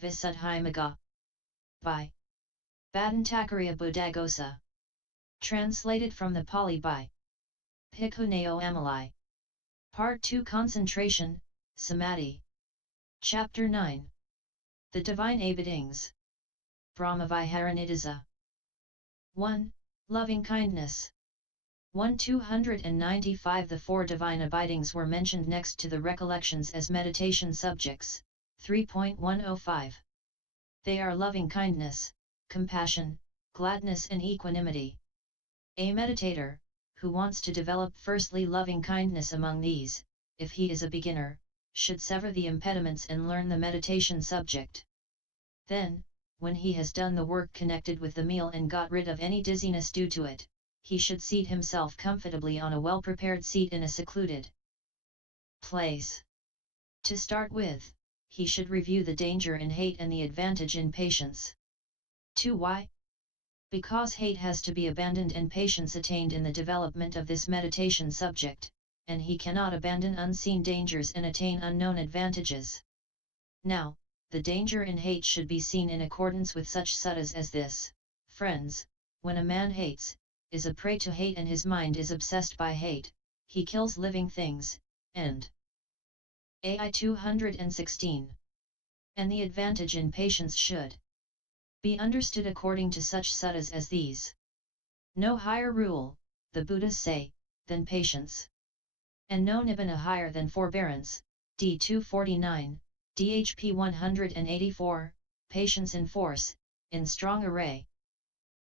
Visuddhimagga. By Bhattacharya Buddhaghosa. Translated from the Pali by Bhikkhu Naoamoli. Part 2 Concentration, Samadhi. Chapter 9. The Divine ABIDINGS. Brahmaviharanidasa. 1. Loving kindness. 1-295. The four divine abidings were mentioned next to the recollections as meditation subjects. 3.105. They are loving kindness, compassion, gladness and equanimity. A meditator, who wants to develop firstly loving kindness among these, if he is a beginner, should sever the impediments and learn the meditation subject. Then, when he has done the work connected with the meal and got rid of any dizziness due to it, he should seat himself comfortably on a well-prepared seat in a secluded place. To start with, he should review the danger in hate and the advantage in patience. 2. Why? Because hate has to be abandoned and patience attained in the development of this meditation subject, and he cannot abandon unseen dangers and attain unknown advantages. Now, the danger in hate should be seen in accordance with such suttas as this: friends, when a man hates, is a prey to hate and his mind is obsessed by hate, he kills living things, and AI 216. And the advantage in patience should be understood according to such suttas as these. No higher rule, the Buddhas say, than patience. And no nibbana higher than forbearance, D 249, DHP 184, patience in force, in strong array.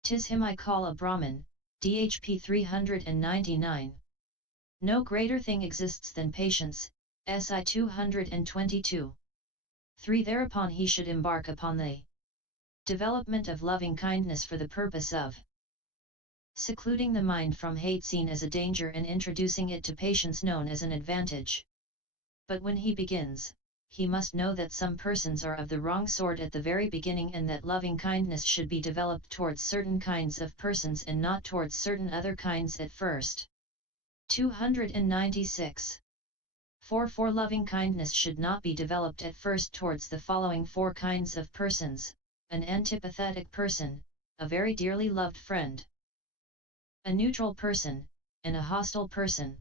'Tis him I call a Brahmin, DHP 399. No greater thing exists than patience, SI 222. 3. Thereupon he should embark upon the development of loving kindness for the purpose of secluding the mind from hate seen as a danger and introducing it to patience known as an advantage. But when he begins, he must know that some persons are of the wrong sort at the very beginning and that loving kindness should be developed towards certain kinds of persons and not towards certain other kinds at first. 296. 4. Loving kindness should not be developed at first towards the following four kinds of persons: an antipathetic person, a very dearly loved friend, a neutral person, and a hostile person.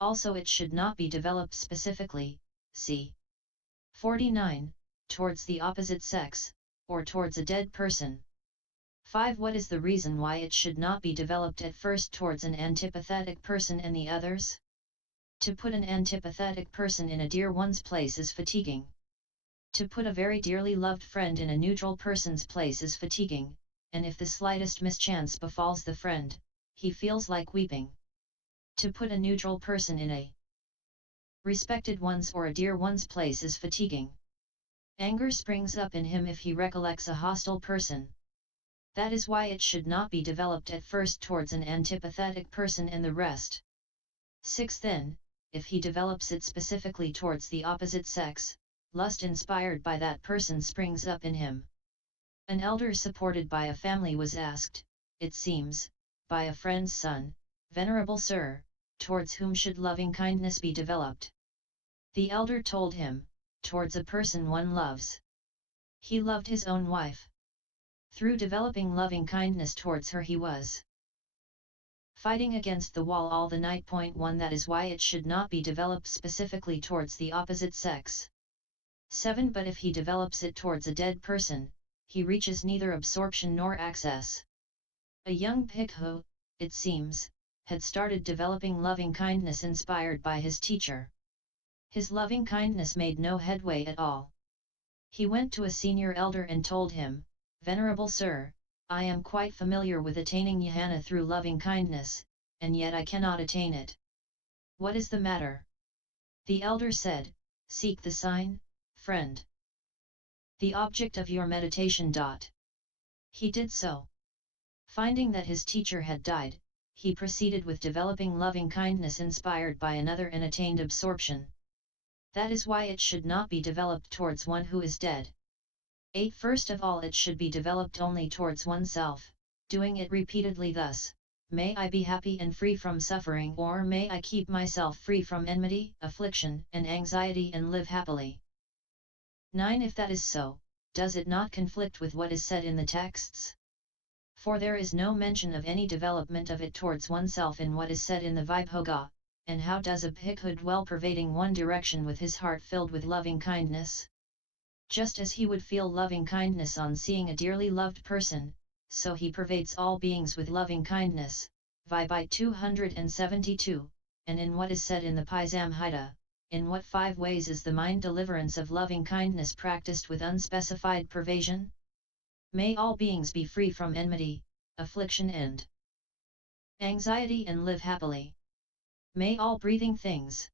Also it should not be developed specifically, c. 49, towards the opposite sex, or towards a dead person. 5. What is the reason why it should not be developed at first towards an antipathetic person and the others? To put an antipathetic person in a dear one's place is fatiguing. To put a very dearly loved friend in a neutral person's place is fatiguing, and if the slightest mischance befalls the friend, he feels like weeping. To put a neutral person in a respected one's or a dear one's place is fatiguing. Anger springs up in him if he recollects a hostile person. That is why it should not be developed at first towards an antipathetic person and the rest. 6. Then, if he develops it specifically towards the opposite sex, lust inspired by that person springs up in him. An elder supported by a family was asked, it seems, by a friend's son, "Venerable sir, towards whom should loving kindness be developed?" The elder told him, towards a person one loves. He loved his own wife. Through developing loving kindness towards her he was fighting against the wall all the night. 1. That is why it should not be developed specifically towards the opposite sex. 7. But if he develops it towards a dead person, he reaches neither absorption nor access. A young bhikkhu, it seems, had started developing loving kindness inspired by his teacher. His loving kindness made no headway at all. He went to a senior elder and told him, "Venerable sir, I am quite familiar with attaining jhana through loving kindness, and yet I cannot attain it. What is the matter?" The elder said, "Seek the sign, friend. The object of your meditation. He did so. Finding that his teacher had died, he proceeded with developing loving kindness inspired by another and attained absorption. That is why it should not be developed towards one who is dead. 8. First of all it should be developed only towards oneself, doing it repeatedly thus: "May I be happy and free from suffering," or "May I keep myself free from enmity, affliction, and anxiety and live happily." 9. If that is so, does it not conflict with what is said in the texts? For there is no mention of any development of it towards oneself in what is said in the Vibhoga, and how does a bhikkhu dwell pervading one direction with his heart filled with loving kindness? Just as he would feel loving kindness on seeing a dearly loved person, so he pervades all beings with loving kindness, Vibhite 272, and in what is said in the Pisamhita, in what 5 ways is the mind deliverance of loving kindness practiced with unspecified pervasion? May all beings be free from enmity, affliction and anxiety and live happily. May all breathing things.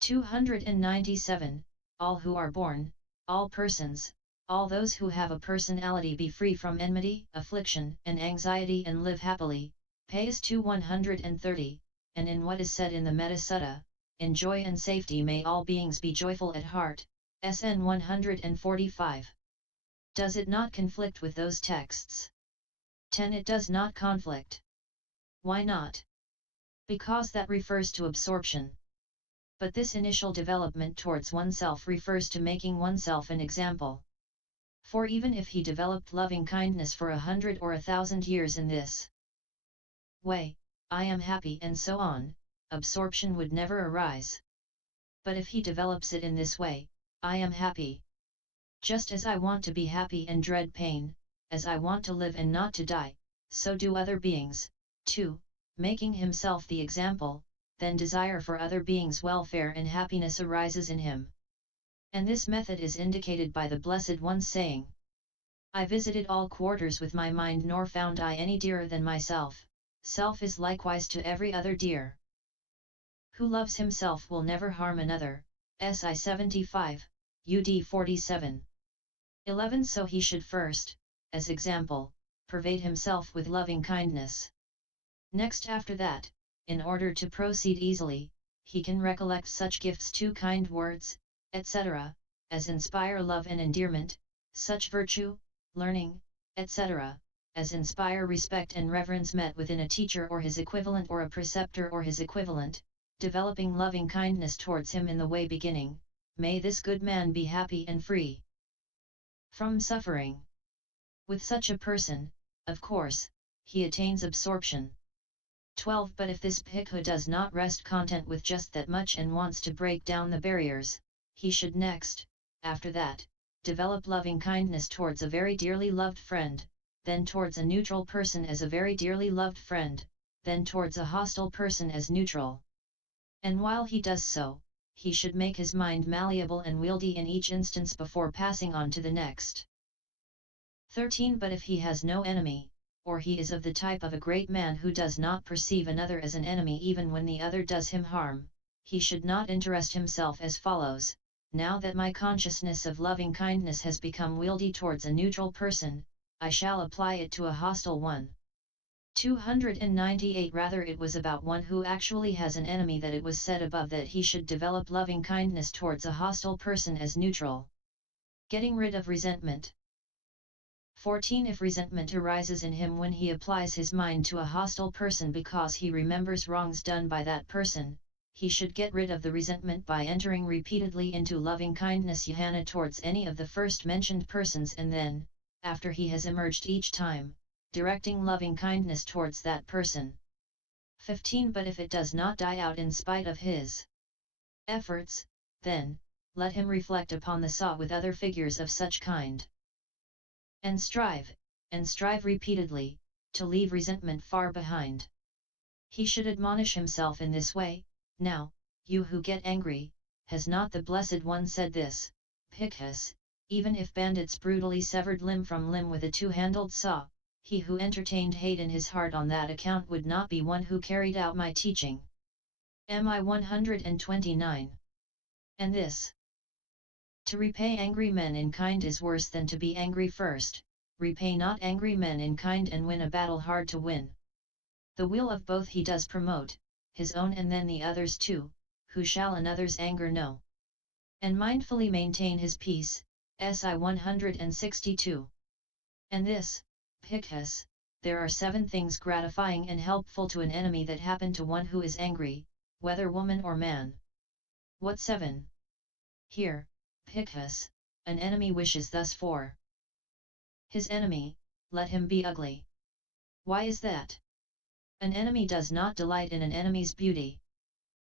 297, all who are born, all persons, all those who have a personality be free from enmity, affliction and anxiety and live happily, Pais 130, and in what is said in the Metta Sutta, in joy and safety may all beings be joyful at heart, SN 145. Does it not conflict with those texts? 10. It does not conflict. Why not? Because that refers to absorption. But this initial development towards oneself refers to making oneself an example. For even if he developed loving kindness for 100 or 1,000 years in this way, I am happy and so on, absorption would never arise. But if he develops it in this way, I am happy. Just as I want to be happy and dread pain, as I want to live and not to die, so do other beings, too, making himself the example, then desire for other beings' welfare and happiness arises in him. And this method is indicated by the Blessed One saying, I visited all quarters with my mind nor found I any dearer than myself, self is likewise to every other dear. Who loves himself will never harm another, SI 75, UD 47. 11. So he should first, as example, pervade himself with loving kindness. Next after that, in order to proceed easily, he can recollect such gifts to kind words, etc., as inspire love and endearment, such virtue, learning, etc., as inspire respect and reverence met within a teacher or his equivalent or a preceptor or his equivalent, developing loving kindness towards him in the way beginning, may this good man be happy and free from suffering. With such a person, of course, he attains absorption. 12. But if this bhikkhu does not rest content with just that much and wants to break down the barriers, he should next, after that, develop loving kindness towards a very dearly loved friend, then towards a neutral person as a very dearly loved friend, then towards a hostile person as neutral. And while he does so, he should make his mind malleable and wieldy in each instance before passing on to the next. 13. But if he has no enemy, or he is of the type of a great man who does not perceive another as an enemy even when the other does him harm, he should not interest himself as follows, now that my consciousness of loving kindness has become wieldy towards a neutral person, I shall apply it to a hostile one. 298. Rather it was about one who actually has an enemy that it was said above that he should develop loving kindness towards a hostile person as neutral. Getting rid of resentment. 14. If resentment arises in him when he applies his mind to a hostile person because he remembers wrongs done by that person, he should get rid of the resentment by entering repeatedly into loving kindness jhana towards any of the first mentioned persons and then, after he has emerged each time, directing loving kindness towards that person. 15. But if it does not die out in spite of his efforts, then, let him reflect upon the saw with other figures of such kind. And strive repeatedly, to leave resentment far behind. He should admonish himself in this way, now, you who get angry, has not the Blessed One said this, Bhikkhus, even if bandits brutally severed limb from limb with a two-handled saw, he who entertained hate in his heart on that account would not be one who carried out my teaching. MI 129. And this, to repay angry men in kind is worse than to be angry first, repay not angry men in kind and win a battle hard to win. The will of both he does promote, his own and then the others too, who shall another's anger know. And mindfully maintain his peace, SI 162. And this, Bhikkhus, there are 7 things gratifying and helpful to an enemy that happen to one who is angry, whether woman or man. What 7? Here, Bhikkhus, an enemy wishes thus for his enemy, let him be ugly. Why is that? An enemy does not delight in an enemy's beauty.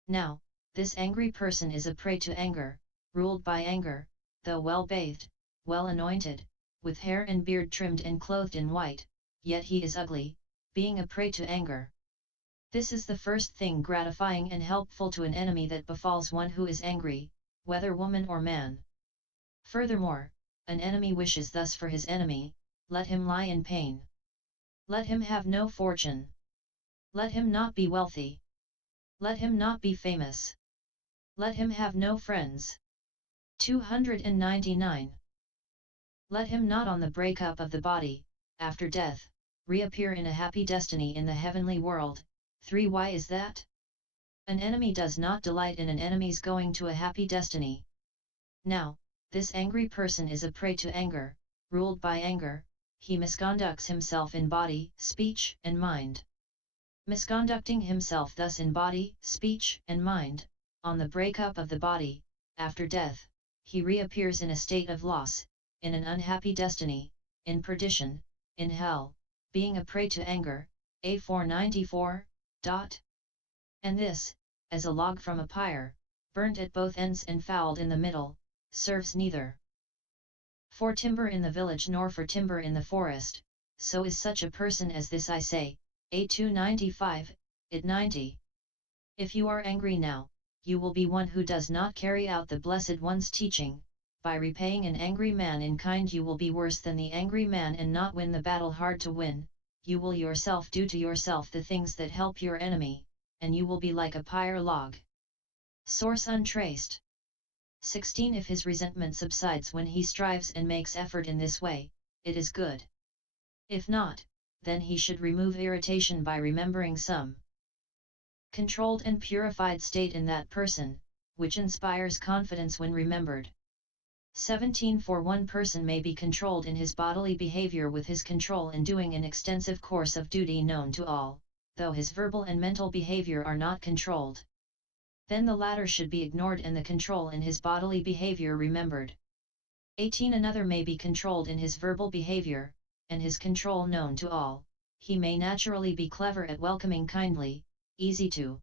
Now, this angry person is a prey to anger, ruled by anger, though well bathed, well anointed, with hair and beard trimmed and clothed in white, yet he is ugly, being a prey to anger. This is the first thing gratifying and helpful to an enemy that befalls one who is angry, whether woman or man. Furthermore, an enemy wishes thus for his enemy, let him lie in pain. Let him have no fortune. Let him not be wealthy. Let him not be famous. Let him have no friends. 299. Let him not on the breakup of the body, after death, reappear in a happy destiny in the heavenly world. 3. Why is that? An enemy does not delight in an enemy's going to a happy destiny. Now, this angry person is a prey to anger, ruled by anger, he misconducts himself in body, speech, and mind. Misconducting himself thus in body, speech, and mind, on the breakup of the body, after death, he reappears in a state of loss, in an unhappy destiny, in perdition, in hell, being a prey to anger. A494. And this, as a log from a pyre, burnt at both ends and fouled in the middle, serves neither for timber in the village nor for timber in the forest, so is such a person as this, I say. A295, It 90. If you are angry now, you will be one who does not carry out the Blessed One's teaching. By repaying an angry man in kind you will be worse than the angry man and not win the battle hard to win. You will yourself do to yourself the things that help your enemy, and you will be like a pyre log. Source untraced. 16. If his resentment subsides when he strives and makes effort in this way, it is good. If not, then he should remove irritation by remembering some controlled and purified state in that person, which inspires confidence when remembered. 17. For one person may be controlled in his bodily behavior with his control in doing an extensive course of duty known to all, though his verbal and mental behavior are not controlled. Then the latter should be ignored and the control in his bodily behavior remembered. 18. Another may be controlled in his verbal behavior, and his control known to all. He may naturally be clever at welcoming kindly, easy to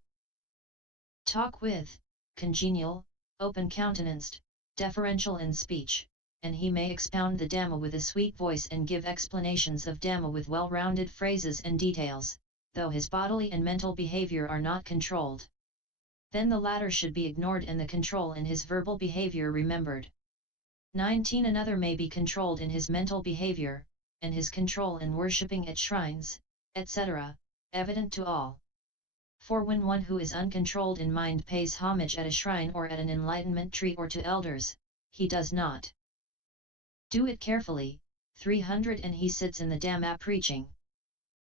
talk with, congenial, open-countenanced, deferential in speech, and he may expound the Dhamma with a sweet voice and give explanations of Dhamma with well-rounded phrases and details, though his bodily and mental behavior are not controlled. Then the latter should be ignored and the control in his verbal behavior remembered. 19. Another may be controlled in his mental behavior, and his control in worshipping at shrines, etc., evident to all. For when one who is uncontrolled in mind pays homage at a shrine or at an enlightenment tree or to elders, he does not do it carefully. 300. And he sits in the Dhamma preaching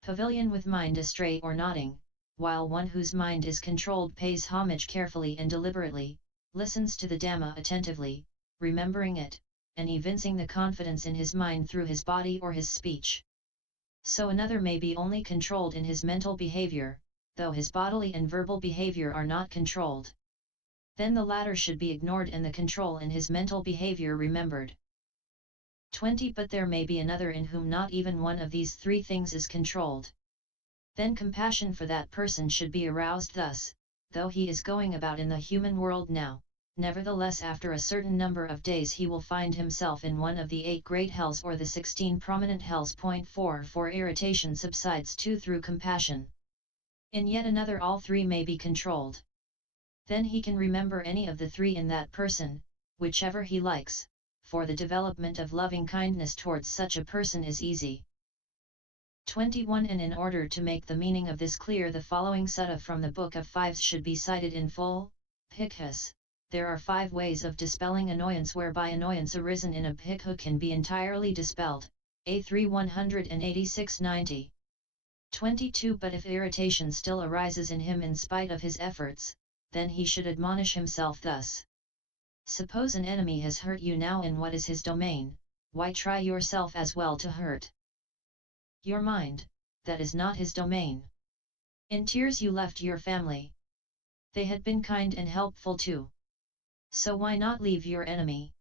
pavilion with mind astray or nodding, while one whose mind is controlled pays homage carefully and deliberately, listens to the Dhamma attentively, remembering it, and evincing the confidence in his mind through his body or his speech. So another may be only controlled in his mental behavior, though his bodily and verbal behavior are not controlled. Then the latter should be ignored and the control in his mental behavior remembered. 20. But there may be another in whom not even one of these three things is controlled. Then compassion for that person should be aroused thus, though he is going about in the human world now, nevertheless after a certain number of days he will find himself in one of the 8 great hells or the 16 prominent hells. 4. For irritation subsides too through compassion. In yet another all three may be controlled. Then he can remember any of the three in that person, whichever he likes, for the development of loving kindness towards such a person is easy. 21. And in order to make the meaning of this clear, the following sutta from the Book of Fives should be cited in full. Bhikkhus, there are 5 ways of dispelling annoyance whereby annoyance arisen in a bhikkhu can be entirely dispelled. A3 186-90. 22. But if irritation still arises in him in spite of his efforts, then he should admonish himself thus. Suppose an enemy has hurt you now in what is his domain, why try yourself as well to hurt your mind, that is not his domain. In tears you left your family. They had been kind and helpful too. So why not leave your enemy?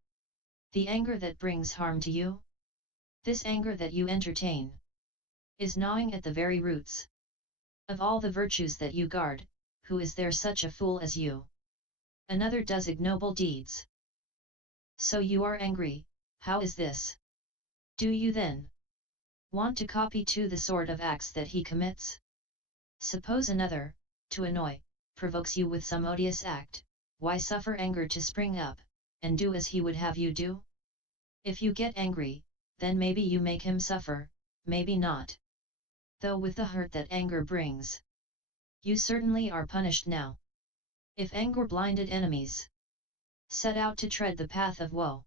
The anger that brings harm to you? This anger that you entertain is gnawing at the very roots of all the virtues that you guard. Who is there such a fool as you? Another does ignoble deeds. So you are angry, how is this? Do you then want to copy too the sort of acts that he commits? Suppose another, to annoy, provokes you with some odious act, why suffer anger to spring up, and do as he would have you do? If you get angry, then maybe you make him suffer, maybe not. Though with the hurt that anger brings, you certainly are punished now. If anger blinded enemies set out to tread the path of woe,